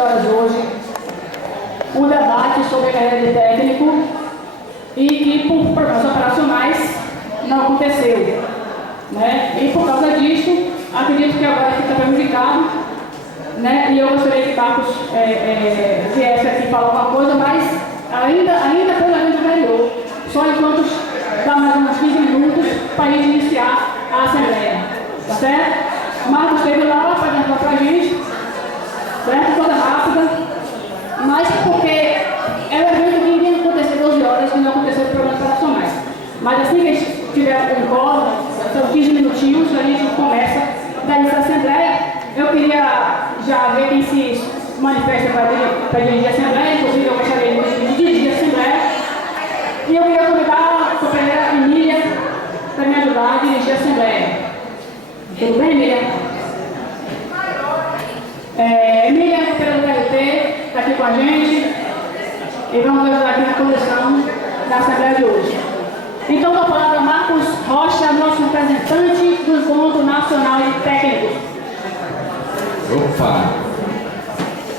hoje um debate sobre a carreira de técnico e que por problemas operacionais não aconteceu, né? E por causa disso, acredito que agora fica prejudicado, né? E eu gostaria que Marcos viesse aqui falar alguma coisa, mas ainda pelo evento anterior, só enquanto dá mais uns 15 minutos para a gente iniciar a Assembleia, tá certo? Marcos esteve lá para apresentar para a gente, certo? Toda rápida, mas porque é um evento que iria acontecer 12 horas e não aconteceu por problemas operacionais. Mas assim que a gente tiver um coro, são 15 minutinhos, a gente começa daí essa Assembleia. Eu queria já ver quem se manifesta para dirigir a Assembleia, inclusive eu gostaria de dirigir a Assembleia. E eu queria convidar a companheira Emília para me ajudar a dirigir a Assembleia. Tudo bem, Emília? Emília, companheira do TRT, está aqui com a gente e vamos ajudar aqui na condução da Assembleia de hoje. Então, com a palavra Marcos Rocha, nosso representante do Encontro Nacional de Técnicos. Opa!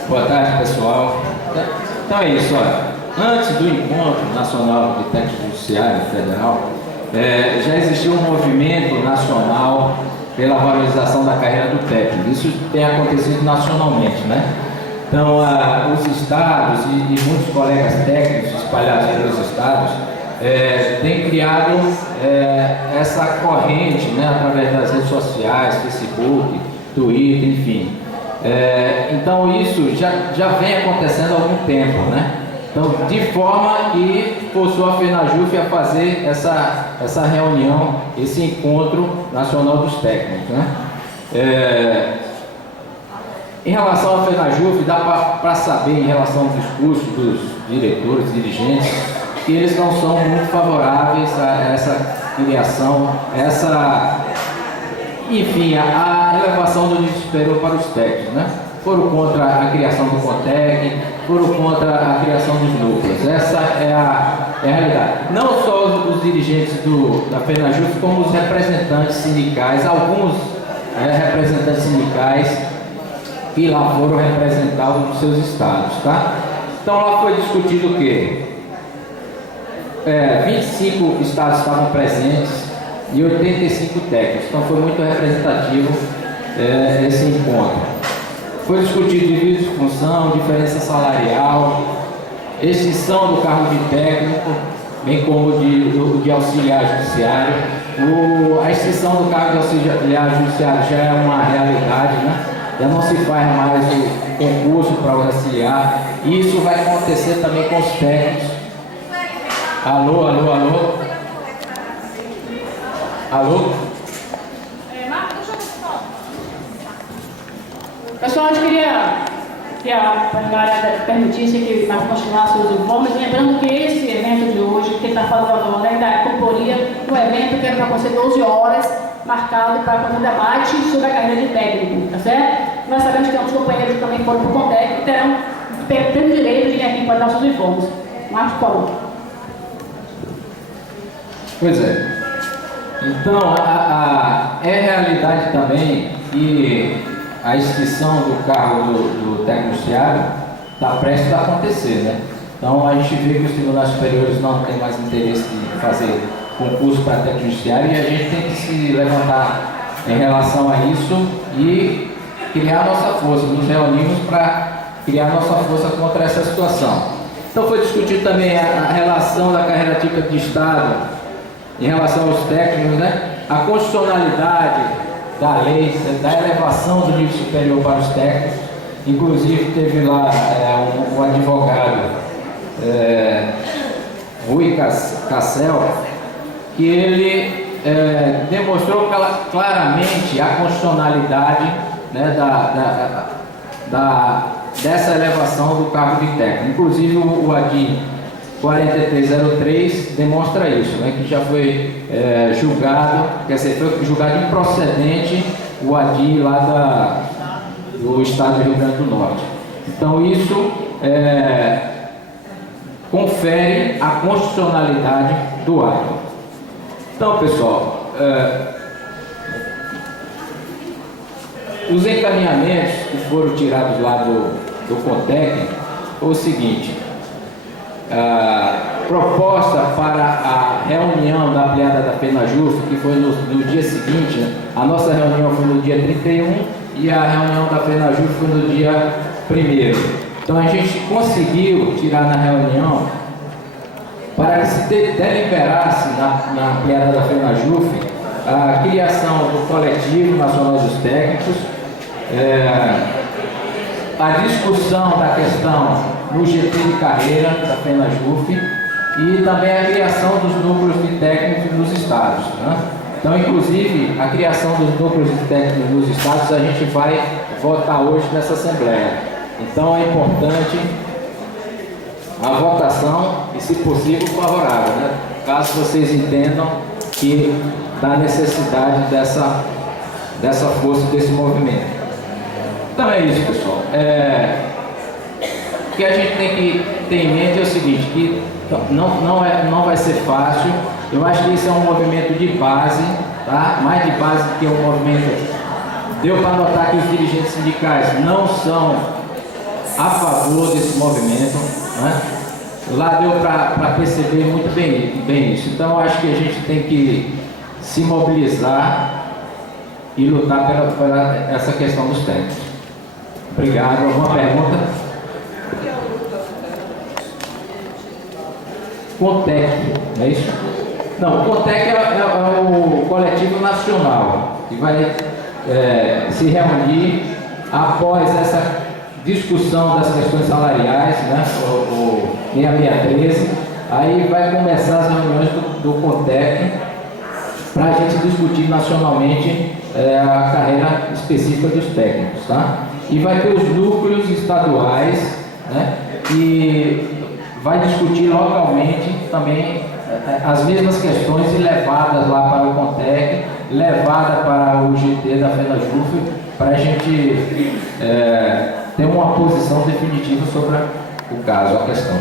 Boa tarde, pessoal. Então é isso, olha. Antes do Encontro Nacional de Técnicos Judiciário Federal, já existiu um movimento nacional pela valorização da carreira do técnico. Isso tem acontecido nacionalmente, né? Então, os estados e muitos colegas técnicos espalhados pelos estados têm criado essa corrente, né, através das redes sociais, Facebook, Twitter, enfim. Então, isso já vem acontecendo há algum tempo, né? Então, de forma que forçou a FENAJUF a fazer essa reunião, esse encontro nacional dos técnicos, né? Em relação à FENAJUF, dá para saber, em relação ao discurso dos diretores, dirigentes, que eles não são muito favoráveis a essa criação, enfim, a elevação do nível superior para os técnicos, né? Foram contra a criação do CONTEC, foram contra a criação dos núcleos. Essa é a realidade. Não só os dirigentes da FENAJUF, como os representantes sindicais, alguns representantes sindicais que lá foram representar os seus estados, tá? Então lá foi discutido o quê? 25 estados estavam presentes e 85 técnicos. Então foi muito representativo esse encontro. Foi discutido divisão de função, diferença salarial, extinção do cargo de técnico, bem como de auxiliar judiciário. A extinção do cargo de auxiliar judiciário já é uma realidade, né? Já não se faz mais o concurso para o auxiliar. E isso vai acontecer também com os técnicos. Alô, alô, alô? Alô? Pessoal, a gente queria que a plenária permitisse que nós continuasse os informes, lembrando que esse evento de hoje, que está falando agora, ainda comporia um evento que era para acontecer 12 horas, marcado para fazer um debate sobre a carreira de técnico, tá certo? Nós sabemos que alguns companheiros que também foram para o CONTEC e terão direito de vir aqui para dar seus informes. Marcos, por favor. Pois é. Então, é realidade também que a extinção do cargo do técnico judiciário está prestes a acontecer, né? Então a gente vê que os tribunais superiores não têm mais interesse em fazer concurso para técnico judiciário e a gente tem que se levantar em relação a isso e criar nossa força, nos reunimos para criar nossa força contra essa situação. Então foi discutido também a relação da carreira típica de Estado em relação aos técnicos, né? A constitucionalidade da lei, da elevação do nível superior para os técnicos. Inclusive teve lá um advogado, Rui Cassel, que ele demonstrou claramente a constitucionalidade, né, dessa elevação do cargo de técnico. Inclusive o ADI 4303 demonstra isso, né, que já foi julgado, quer dizer, foi julgado improcedente o ADI lá do estado do Rio Grande do Norte. Então isso confere a constitucionalidade do ato. Então, pessoal, os encaminhamentos que foram tirados lá do CONTEC foi o seguinte: a proposta para a reunião da ampliada da FENAJUF, que foi no dia seguinte, a nossa reunião foi no dia 31 e a reunião da FENAJUF foi no dia 1º. Então a gente conseguiu tirar na reunião para que se deliberasse na ampliada da FENAJUF a criação do Coletivo Nacional dos Técnicos, a discussão da questão no GT de carreira da FENAJUF e também a criação dos núcleos de técnicos nos estados, né? Então, inclusive, a criação dos núcleos de técnicos nos estados a gente vai votar hoje nessa Assembleia. Então, é importante a votação e, se possível, favorável, né? Caso vocês entendam que dá necessidade dessa força, desse movimento. Então é isso, pessoal. O que a gente tem que ter em mente é o seguinte, que não vai ser fácil. Eu acho que esse é um movimento de base, tá? Mais de base do que um movimento. Deu para notar que os dirigentes sindicais não são a favor desse movimento, né? Lá deu para perceber muito bem isso. Então, eu acho que a gente tem que se mobilizar e lutar pela essa questão dos técnicos. Obrigado. Alguma pergunta? CONTEC, não é isso? Não, o CONTEC é o coletivo nacional que vai se reunir após essa discussão das questões salariais, né? O 6613. Aí vai começar as reuniões do CONTEC para a gente discutir nacionalmente a carreira específica dos técnicos, tá? E vai ter os núcleos estaduais, né? E vai discutir localmente também as mesmas questões e levadas lá para o CONTEC, levada para o GT da FENAJUF, para a gente ter uma posição definitiva sobre o caso, a questão.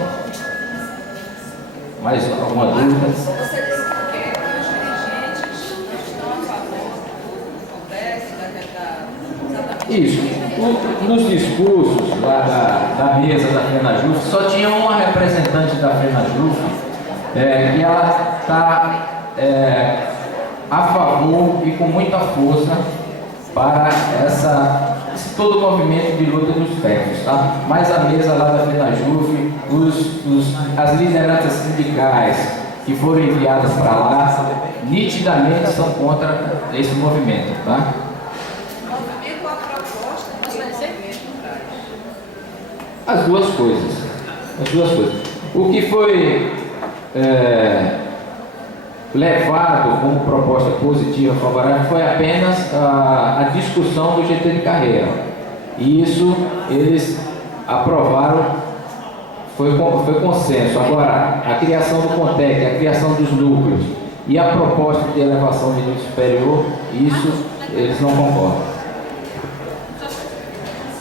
Mais alguma dúvida? Você disse que os dirigentes estão a favor do Congresso, exatamente. Isso. Nos discursos lá da mesa da FENAJUF, só tinha uma representante da FENAJUF que ela está a favor e com muita força para todo o movimento de luta dos técnicos, tá? Mas a mesa lá da FENAJUF, as lideranças sindicais que foram enviadas para lá, nitidamente são contra esse movimento, tá? As duas coisas. O que foi levado como proposta positiva, favorável, foi apenas a discussão do GT de carreira. E isso eles aprovaram, foi consenso. Agora, a criação do CONTEC, a criação dos núcleos e a proposta de elevação de nível superior, isso eles não concordam.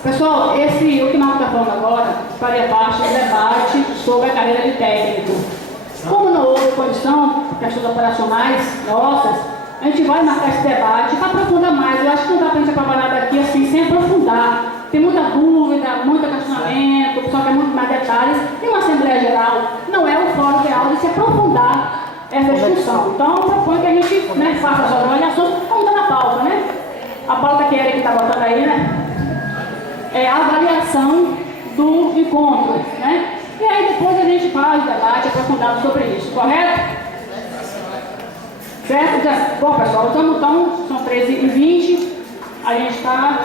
Pessoal, o que nós estamos falando agora faria parte do debate sobre a carreira de técnico. Como não houve condição, questões operacionais nossas, a gente vai marcar esse debate para aprofundar mais. Eu acho que não dá para a gente trabalhar daqui assim sem aprofundar. Tem muita dúvida, muito questionamento, o pessoal quer muito mais detalhes. E uma Assembleia Geral não é o fórum ideal de se aprofundar essa discussão. Então, eu proponho que a gente faça as avaliações, como está na pauta, né? A pauta que ele está botando aí, né? É a avaliação do encontro, né? E aí depois a gente faz o debate aprofundado sobre isso, correto? Certo? Bom, pessoal, então são 13h20, a gente está...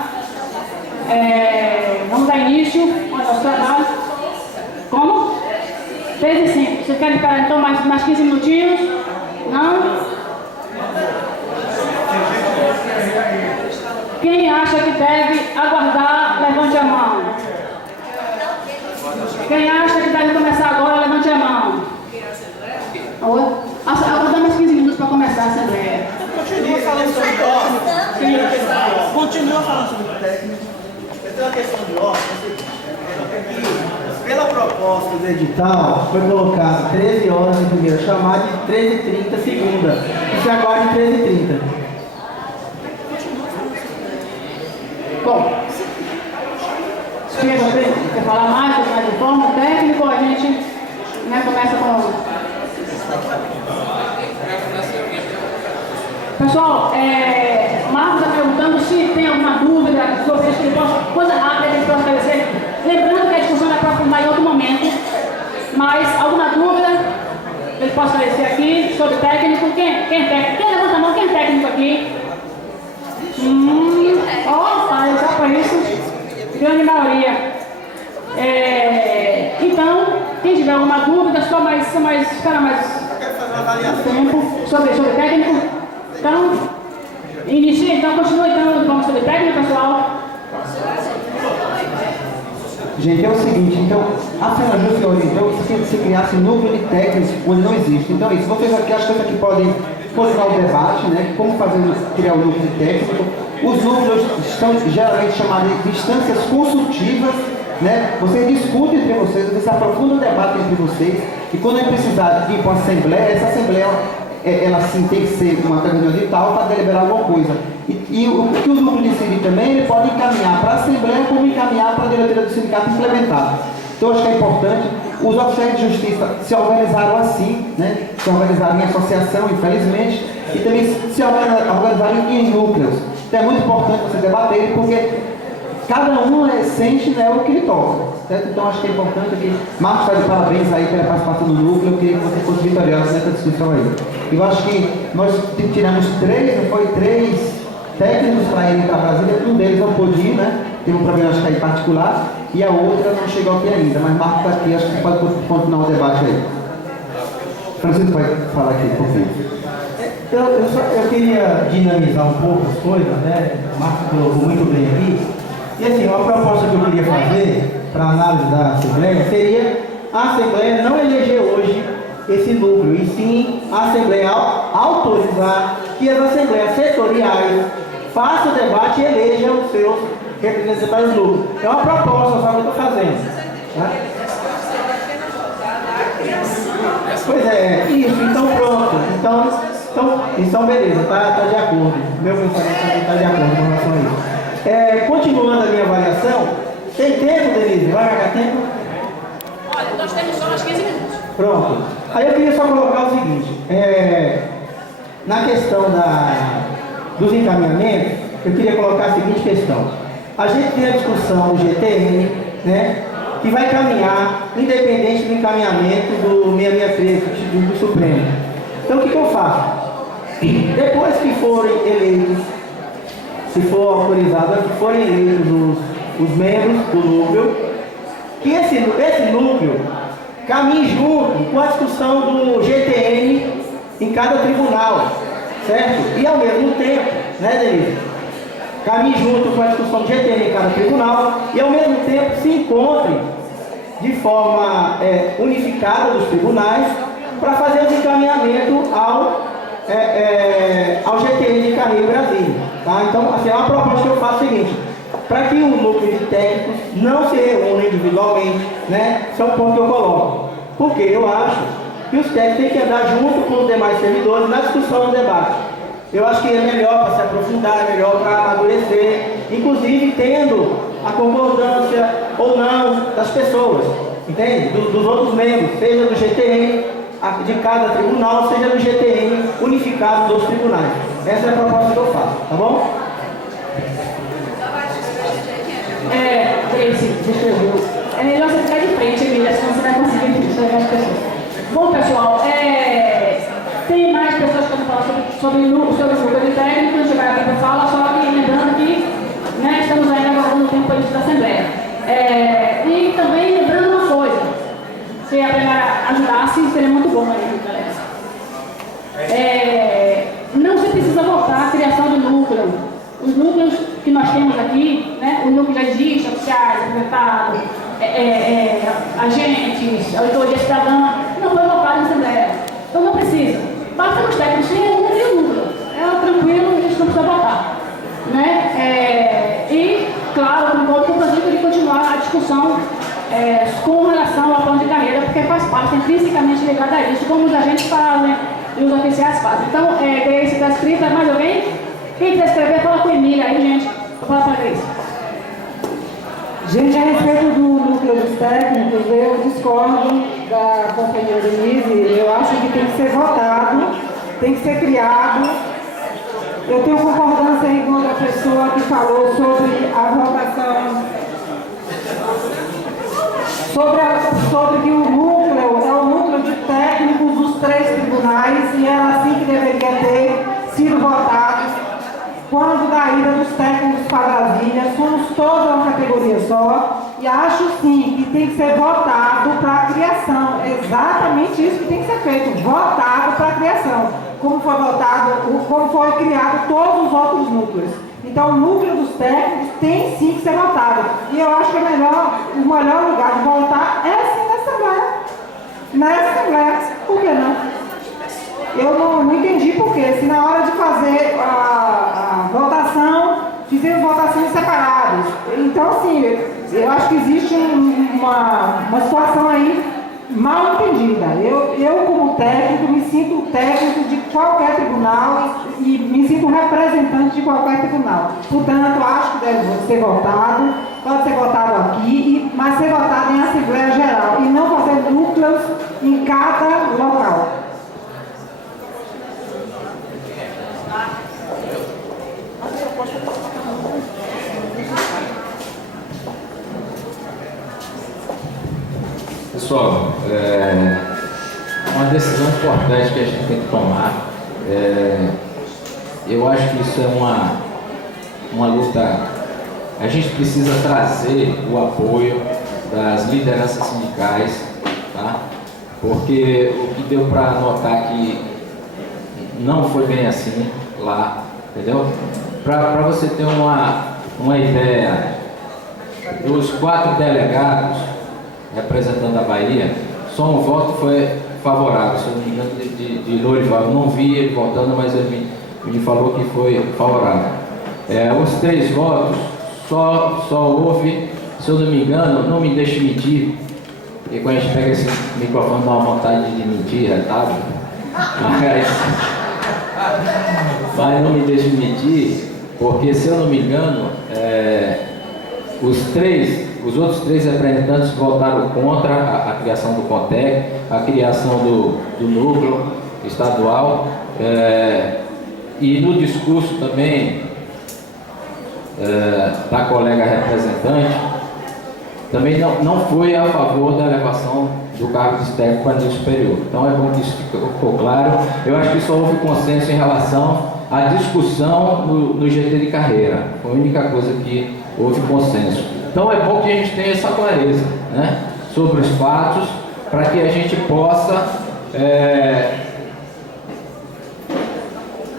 vamos dar início ao nosso trabalho. Como? 13h05. Vocês querem esperar então mais 15 minutinhos? Não? Quem acha que deve aguardar, levante a mão. Quem acha que deve começar agora, levante a mão. Aguardar mais 15 minutos para começar a Assembleia. Continua falando sobre ordem. Continua falando sobre o técnico. Tem uma questão de ordem. Pela proposta do edital, foi colocado 13 horas em primeira chamada e 13h30 segunda. Isso agora em 13h30. Bom, quer Pessoal, Marcos está perguntando se tem alguma dúvida sobre isso, que ele possa, coisa rápida que ele possa esclarecer. Lembrando que a discussão vai aprofundar em outro momento, mas alguma dúvida ele possa esclarecer aqui sobre técnico? Quem é técnico? Quem levanta a mão? Quem é técnico aqui? Opa, é só para isso, grande maioria. Então, quem tiver alguma dúvida, espera mais tempo sobre técnico. Então, inicia, então, continua então, vamos sobre técnico, pessoal. Gente, é o seguinte, então, a FENAJUST se orientou que se criasse um núcleo de técnicos onde não existe. Então é isso, vocês aqui, acho que isso aqui podem continuar o debate, né? Como criar um núcleo de técnico. Os núcleos estão geralmente chamados de instâncias consultivas, né? Vocês discutem entre vocês, vocês aprofundam o debate entre vocês, e quando é precisar de ir para uma assembleia, essa assembleia ela sim tem que ser uma reunião de tal para deliberar alguma coisa. E o que o núcleo decide também, ele pode encaminhar para a Assembleia como encaminhar para a diretoria do sindicato implementar. Então acho que é importante, os oficiais de justiça se organizaram assim, né? Se organizaram em associação, infelizmente, e também se organizaram em núcleos. Então é muito importante você debater, porque cada um sente, né, o que ele toca. Certo? Então acho que é importante que Marcos está de parabéns aí pela participação do núcleo, eu queria que você fosse vitorioso nessa discussão aí. Eu acho que nós tiramos três técnicos para irem para Brasília, um deles não pôde ir, né? Teve um problema acho que aí particular, e a outra não chegou aqui ainda, mas Marcos está aqui, acho que pode continuar o debate aí. Francisco vai falar aqui um pouquinho. Eu queria dinamizar um pouco as coisas, né? O Marcos colocou muito bem aqui. E assim, uma proposta que eu queria fazer para análise da Assembleia seria a Assembleia não eleger hoje esse núcleo, e sim a Assembleia autorizar que as Assembleias setoriais façam o debate e elejam os seus representantes do núcleo. É uma proposta só que eu estou fazendo. Tá? Pois é, isso, então pronto. Então beleza, tá de acordo. Meu pensamento também está de acordo com relação a isso. Continuando a minha avaliação, tem tempo, Denise? Vai marcar tempo? Olha, nós temos só uns 15 minutos. Pronto. Aí eu queria só colocar o seguinte, na questão dos encaminhamentos, eu queria colocar a seguinte questão. A gente tem a discussão do GTN, né, que vai caminhar, independente do encaminhamento do 663, do Instituto Supremo. Então o que eu faço? Depois que forem eleitos, se for autorizado, que forem eleitos os membros do núcleo, que esse núcleo caminhe junto com a discussão do GTN em cada tribunal, certo? E ao mesmo tempo, né, Denise? Caminhe junto com a discussão do GTN em cada tribunal e ao mesmo tempo se encontre de forma unificada dos tribunais para fazer o encaminhamento ao GTN de Carreiro Brasília. Tá? Então, assim, é uma proposta que eu faço o seguinte, para que o núcleo de técnicos não se reúna individualmente, né? Isso é um ponto que eu coloco. Porque eu acho que os técnicos têm que andar junto com os demais servidores na discussão do debate. Eu acho que é melhor para se aprofundar, é melhor para amadurecer, inclusive tendo a concordância ou não das pessoas, entende? Dos outros membros, seja do GTN de cada tribunal, seja do GTN unificado dos tribunais. Essa é a proposta que eu faço, tá bom? Grace, descreveu. É melhor você ficar de frente, Emília, senão você vai conseguir enxergar as pessoas. Bom, pessoal, tem mais pessoas que vão falar sobre o núcleo de técnico, não chegar aqui para falar, só que lembrando que, né, estamos ainda aguardando o tempo político da Assembleia. E também lembrando uma coisa, se a plenária ajudasse, seria muito bom aí, galera. Não se precisa votar a criação do núcleo. Os núcleos que nós temos aqui, né, o núcleo já existe, oficiais, apresentados, agentes, auditoria cidadã, não foi votado na Assembleia. Então não precisa. Basta os técnicos se reúnem e o núcleo. Tranquilo, a gente não precisa votar. Né? E, claro, concordo com o Francisco de continuar a discussão com relação ao plano de carreira, porque faz parte intrinsecamente ligado a isso, como os agentes fazem e os oficiais fazem. Então, Grace está escrita, mais alguém? Quem quiser escrever, fala com a Emília aí, gente. Vou falar para a Grace. Gente, a respeito do núcleo dos técnicos, eu discordo da companheira Denise. Eu acho que tem que que ser votado, tem que ser criado. Eu tenho concordância aí com outra pessoa que falou sobre a votação, sobre que o núcleo é o núcleo de técnicos dos 3 tribunais e era assim que deveria ter sido votado. Quando da ida dos técnicos para Brasília, somos toda uma categoria só e acho sim que tem que ser votado para a criação. É exatamente isso que tem que ser feito, votado para a criação. Como foi votado, como foi criado todos os outros núcleos. Então o núcleo dos técnicos tem sim que ser votado. E eu acho que o melhor lugar de votar é sim na Assembleia. Na Assembleia, por que não? Eu não entendi por quê. Se na hora de fazer a votação, fizemos votações separadas. Então, assim, eu acho que existe uma situação aí mal entendida. Eu, como técnico, me sinto técnico de qualquer tribunal e me sinto representante de qualquer tribunal. Portanto, acho que deve ser votado, pode ser votado aqui, mas ser votado em Assembleia Geral e não fazer núcleos em cada local. Pessoal, uma decisão importante que a gente tem que tomar. Eu acho que isso é uma luta. A gente precisa trazer o apoio das lideranças sindicais, tá? Porque o que deu para notar que não foi bem assim lá, entendeu? Para você ter uma ideia, dos 4 delegados representando a Bahia, só um voto foi favorável, se eu não me engano, de Lorival. Eu não vi ele votando, mas ele me falou que foi favorável. Os 3 votos, só houve, se eu não me engano, não me deixe mentir, porque quando a gente pega esse microfone dá uma vontade de mentir, retado, mas não me deixe mentir, porque se eu não me engano, os outros 3 representantes votaram contra a criação do CONTEC, a criação do núcleo estadual, e no discurso também da colega representante, também não foi a favor da elevação do cargo de técnico para nível superior. Então é bom que isso ficou claro. Eu acho que só houve consenso em relação à discussão no GT de carreira. Foi a única coisa que houve consenso. Então é bom que a gente tenha essa clareza, né, sobre os fatos, para que a gente possa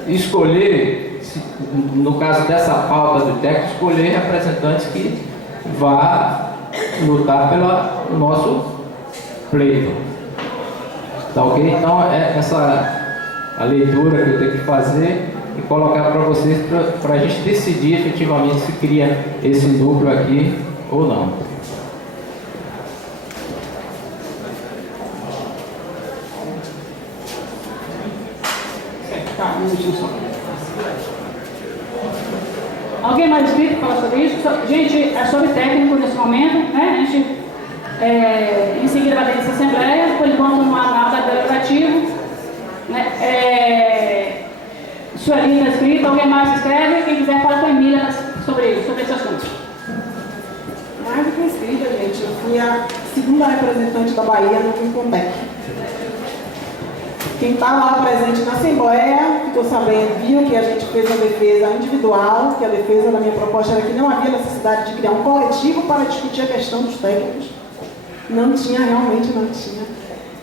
escolher, no caso dessa pauta do técnico, escolher representantes que vá lutar pelo nosso pleito. Tá ok? Então essa a leitura que eu tenho que fazer e colocar para vocês, para a gente decidir efetivamente se cria esse núcleo aqui ou não. Tá, um minutinho só. Alguém mais inscrito para falar sobre isso? Gente, é sobre técnico nesse momento, né? A gente em seguida vai ter essa assembleia, por enquanto não há nada deliberativo, né? Sueli está escrito, alguém mais escreve, quem quiser fala com a Emília sobre esse assunto. Mais do que escrita, gente, eu fui a segunda representante da Bahia no CONTEC. Quem estava lá presente na Assembleia ficou sabendo, viu que a gente fez uma defesa individual, que a defesa da minha proposta era que não havia necessidade de criar um coletivo para discutir a questão dos técnicos. Não tinha, realmente não tinha.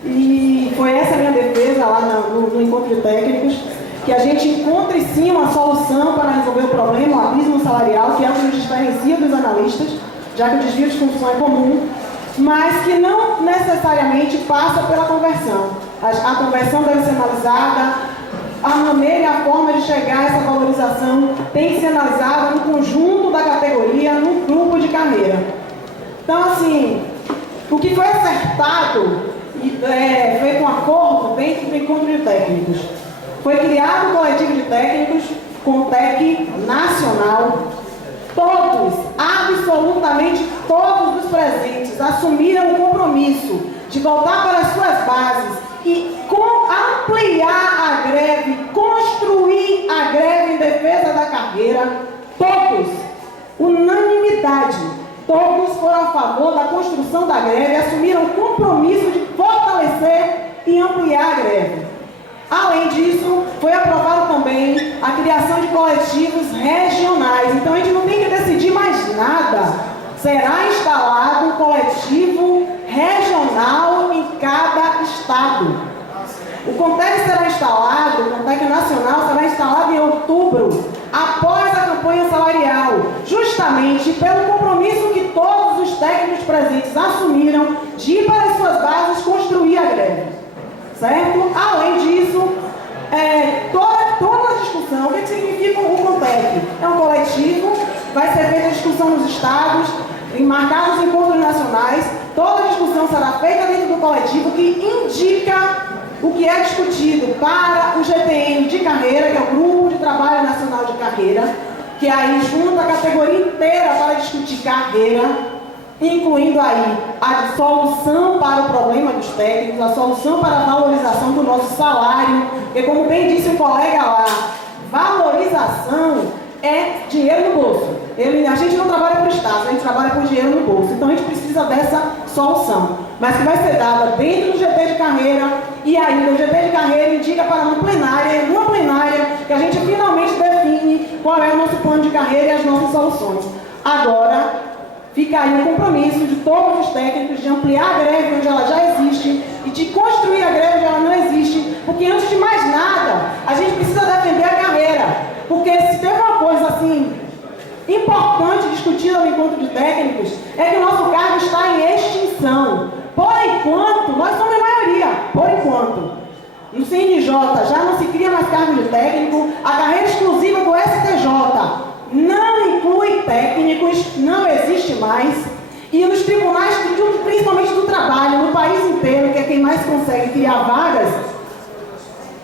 E foi essa a minha defesa lá no encontro de técnicos, que a gente encontre sim uma solução para resolver o problema, o abismo salarial, que é o que nos diferencia dos analistas, já que o desvio de função é comum, mas que não necessariamente passa pela conversão. A conversão deve ser analisada, a maneira e a forma de chegar a essa valorização tem que ser analisada no conjunto da categoria, no grupo de carreira. Então, assim, o que foi acertado e feito um acordo dentro do encontro de técnicos. Foi criado um coletivo de técnicos, CONTEC nacional. Todos, absolutamente todos os presentes, assumiram o compromisso de voltar para as suas bases e ampliar a greve, construir a greve em defesa da carreira, todos, unanimidade, todos foram a favor da construção da greve, assumiram o compromisso de fortalecer e ampliar a greve. Além disso, foi aprovado também a criação de coletivos regionais. Então a gente não tem que decidir mais nada. Será instalado um coletivo regional em cada estado. O CONTEC será instalado, o CONTEC Nacional será instalado em outubro, após a campanha salarial, justamente pelo compromisso que todos os técnicos presentes assumiram de ir para as suas bases construir a greve. Certo? Além disso, toda a discussão, o que significa o CONTEC? É um coletivo, vai ser feita a discussão nos estados, em marcados encontros nacionais, toda a discussão será feita dentro do coletivo que indica o que é discutido para o GTN de carreira, que é o Grupo de Trabalho Nacional de Carreira, que aí junta a categoria inteira para discutir carreira, incluindo aí a solução para o problema dos técnicos, a solução para a valorização do nosso salário, porque como bem disse um colega lá, valorização é dinheiro no bolso. A gente não trabalha para o Estado, a gente trabalha com dinheiro no bolso. Então a gente precisa dessa solução, mas que vai ser dada dentro do GT de carreira, e ainda o GT de carreira indica para uma plenária, que a gente finalmente define qual é o nosso plano de carreira e as nossas soluções. Agora, fica aí o compromisso de todos os técnicos de ampliar a greve onde ela já existe e de construir a greve onde ela não existe, porque antes de mais nada, a gente precisa defender a carreira, porque se tem uma coisa assim importante discutida no encontro de técnicos, é que o nosso cargo está em extinção. Por enquanto, nós somos a maioria, por enquanto. No CNJ já não se cria mais cargo de técnico, a carreira exclusiva do STJ não inclui técnicos, não existe mais. E nos tribunais, principalmente do trabalho, no país inteiro, que é quem mais consegue criar vagas,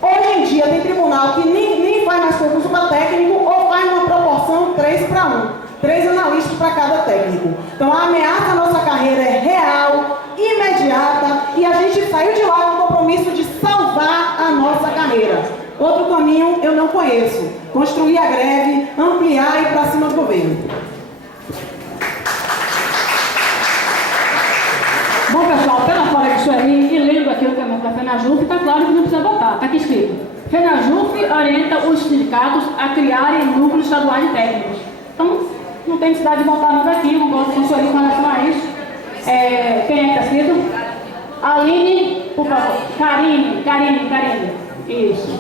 hoje em dia tem tribunal que nem faz mais concurso para técnico ou faz uma proporção 3:1. 3 analistas para cada técnico. Então a ameaça à nossa carreira é real, imediata, e a gente saiu de lá com o compromisso de salvar a nossa carreira. Outro caminho eu não conheço. Construir a greve, ampliar e ir para cima do governo. Bom, pessoal, pela fala disso aí, e lendo aqui o caminho da FENAJUF, está claro que não precisa votar. Está aqui escrito. FENAJUF orienta os sindicatos a criarem núcleos estaduais de técnicos. Então, não tem necessidade de votar nada aqui, não gosto de sensoria com relação a isso. Quem é que está escrito? Aline, por favor. Karine. Isso.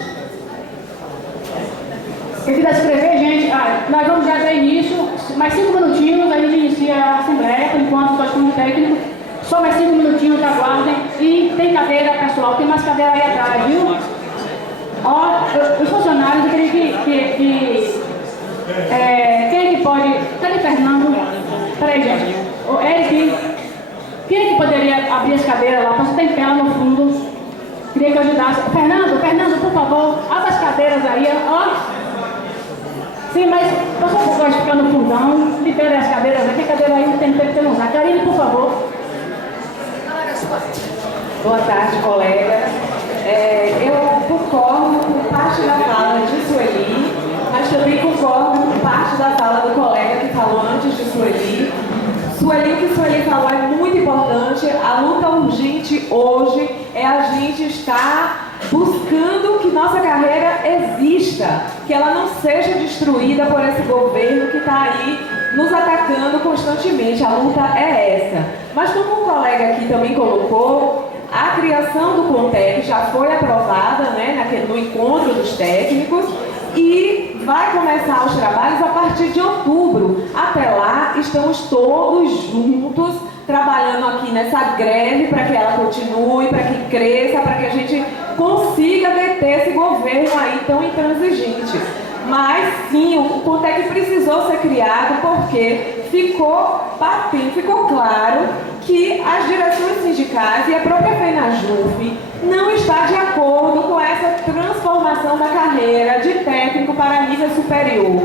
Quem quiser escrever, gente, nós vamos já dar início, mais 5 minutinhos, a gente inicia a assembleia, por enquanto nós estamos técnico, só mais 5 minutinhos, aguardem, e tem cadeira, pessoal, tem mais cadeira aí atrás, viu? Ó, os funcionários, eu queria que quem é que pode, cadê Fernando? Peraí, gente, o Eric, quem é que poderia abrir as cadeiras lá, você tem pé lá no fundo, queria que eu ajudasse, Fernando, por favor, abra as cadeiras aí, ó. Sim, mas eu só gosto de ficar no fundão, libera as cadeiras aqui, a cadeira aí não tem tempo que não usar. Karine, por favor. Boa tarde, colegas. Eu concordo com parte da fala de Sueli, mas também concordo com parte da fala do colega que falou antes de Sueli. O que Sueli falou é muito importante. A luta urgente hoje é a gente estar buscando que nossa carreira exista, que ela não seja destruída por esse governo que está aí nos atacando constantemente. A luta é essa. Mas como o colega aqui também colocou, a criação do CONTEC já foi aprovada, né, no encontro dos técnicos, e vai começar os trabalhos a partir de outubro. Até lá, estamos todos juntos, trabalhando aqui nessa greve para que ela continue, para que cresça, para que a gente consiga deter esse governo aí tão intransigente. Mas sim, o CONTEC precisou ser criado porque ficou patente, ficou claro que as direções sindicais e a própria FENAJUF não está de acordo com essa transformação da carreira de técnico para nível superior.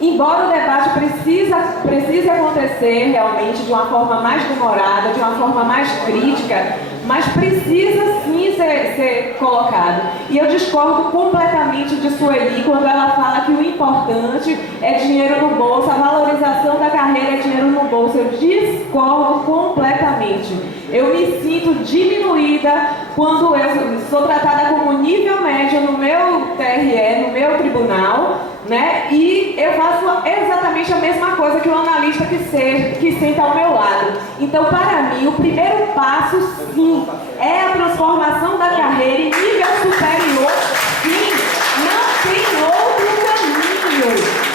embora o debate precise acontecer realmente de uma forma mais demorada, de uma forma mais crítica, mas precisa sim ser colocado. E eu discordo completamente de Sueli quando ela fala que o importante é dinheiro no bolso, a valorização da carreira é dinheiro no bolso. Eu discordo completamente. Eu me sinto diminuída quando eu sou tratada como nível médio no meu TRE, no meu tribunal, né? E eu faço exatamente a mesma coisa que o analista que senta ao meu lado. Então, para mim, o primeiro passo, sim, é a transformação da carreira em nível superior. Sim, não tem outro caminho.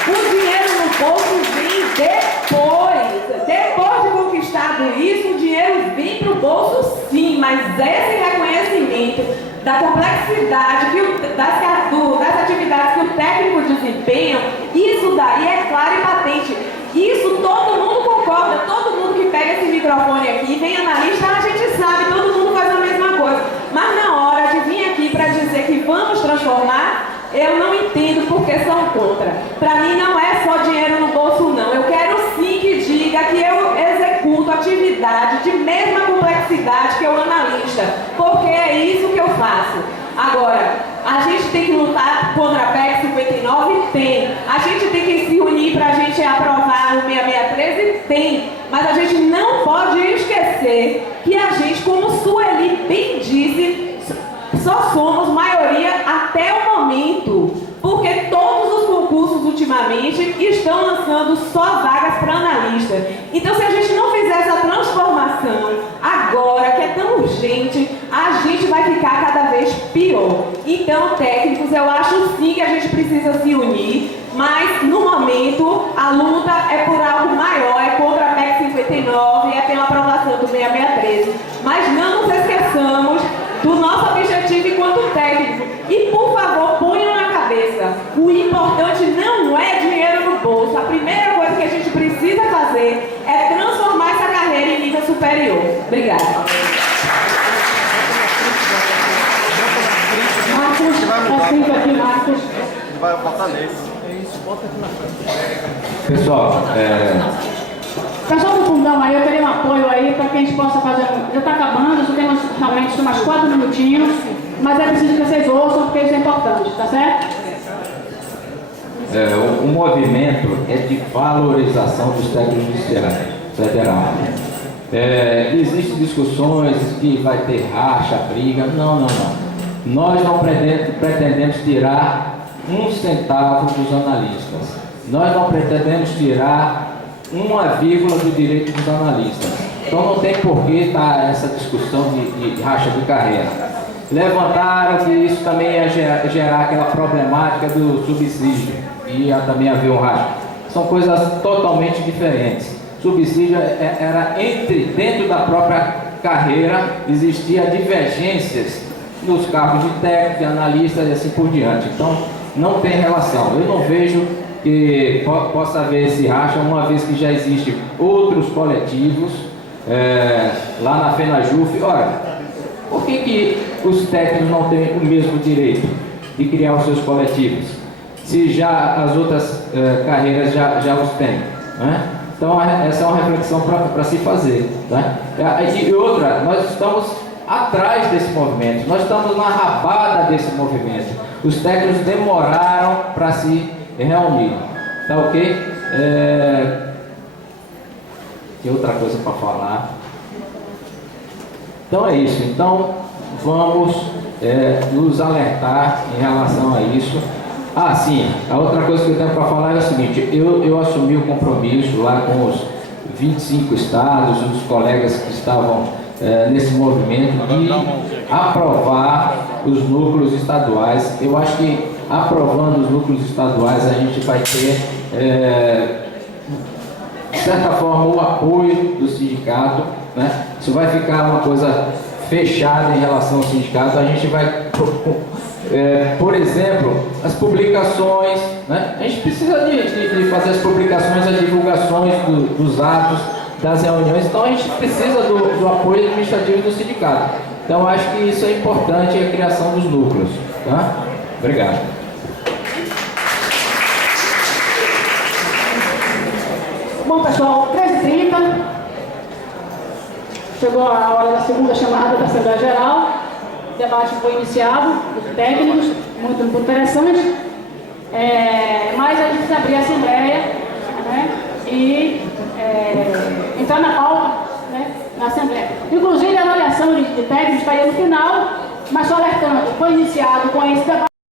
O dinheiro no bolso vem depois. Depois de conquistado isso, o dinheiro vem para o bolso, sim, mas esse reconhecimento da complexidade das atividades que o técnico desempenha, isso daí é claro e patente. Isso todo mundo concorda, todo mundo que pega esse microfone aqui, vem analista, a gente sabe, todo mundo faz a mesma coisa. Mas na hora de vir aqui para dizer que vamos transformar, eu não entendo porque são contra. Para mim não é só dinheiro no bolso, não. Eu quero sim que diga que eu executo atividade de mesma complexidade que o analista, porque é isso que eu faço. Agora, a gente tem que lutar contra a PEC 59? Tem. A gente tem que se unir para a gente aprovar o 6613? Tem. Mas a gente não pode esquecer que a gente, como Sueli bem disse, só somos maioria até o momento, porque todos os concursos ultimamente estão lançando só vagas para analista. Então, se a gente não fizer essa transformação agora, que é tão urgente, a gente vai ficar cada vez pior. Então, técnicos, eu acho sim que a gente precisa se unir, mas no momento a luta é por algo maior, é contra a PEC 59, é pela aprovação do 6613. Mas não nos esqueçamos do nosso objetivo enquanto técnico. E, por favor, ponham na cabeça, o importante não é dinheiro no bolso. A primeira coisa que a gente precisa fazer é transformar essa carreira em nível superior. Obrigada. Marcos, assim aqui, Marcos. Vai botar nesse. Pessoal, Pessoal do fundão aí, eu queria um apoio aí para que a gente possa fazer. Já está acabando, só temos realmente mais 4 minutinhos, mas é preciso que vocês ouçam porque isso é importante, tá certo? o movimento é de valorização dos técnicos judiciais federal. Existem discussões que vai ter racha, briga. Não. Nós não pretendemos tirar um centavo dos analistas. Nós não pretendemos tirar uma vírgula do direito dos analistas. Então não tem por que estar essa discussão de racha de carreira. Levantaram que isso também ia gerar aquela problemática do subsídio, e ia também haver um racha. São coisas totalmente diferentes. Subsídio era dentro da própria carreira, existia divergências nos cargos de técnico, de analista e assim por diante. Então não tem relação. Eu não vejo que possa haver esse racha, uma vez que já existem outros coletivos lá na FENAJUF. Olha, por que os técnicos não têm o mesmo direito de criar os seus coletivos, se já as outras carreiras já os têm, né? Então essa é uma reflexão para se fazer, né? E outra, nós estamos atrás desse movimento, nós estamos na rabada desse movimento. Os técnicos demoraram para se reunir, tá ok? Tem outra coisa para falar. Então é isso. Então vamos nos alertar em relação a isso. Sim, a outra coisa que eu tenho para falar é o seguinte: eu assumi o compromisso lá com os 25 estados, os colegas que estavam nesse movimento, de aprovar os núcleos estaduais. Eu acho que aprovando os núcleos estaduais a gente vai ter, de certa forma, o apoio do sindicato, né? Isso vai ficar uma coisa fechada em relação ao sindicato. A gente vai, por exemplo, as publicações, né? A gente precisa de fazer as publicações, as divulgações dos atos, das reuniões. Então a gente precisa do apoio administrativo do sindicato. Então acho que isso é importante, a criação dos núcleos, tá? Obrigado. Bom, pessoal, 13h30. Chegou a hora da segunda chamada da Assembleia Geral. O debate foi iniciado, os técnicos, muito interessante. Mas a gente precisa abrir a Assembleia, né, e entrar na pauta, né, na Assembleia. Inclusive, a avaliação de técnicos está aí no final, mas só alertando, foi iniciado com esse debate.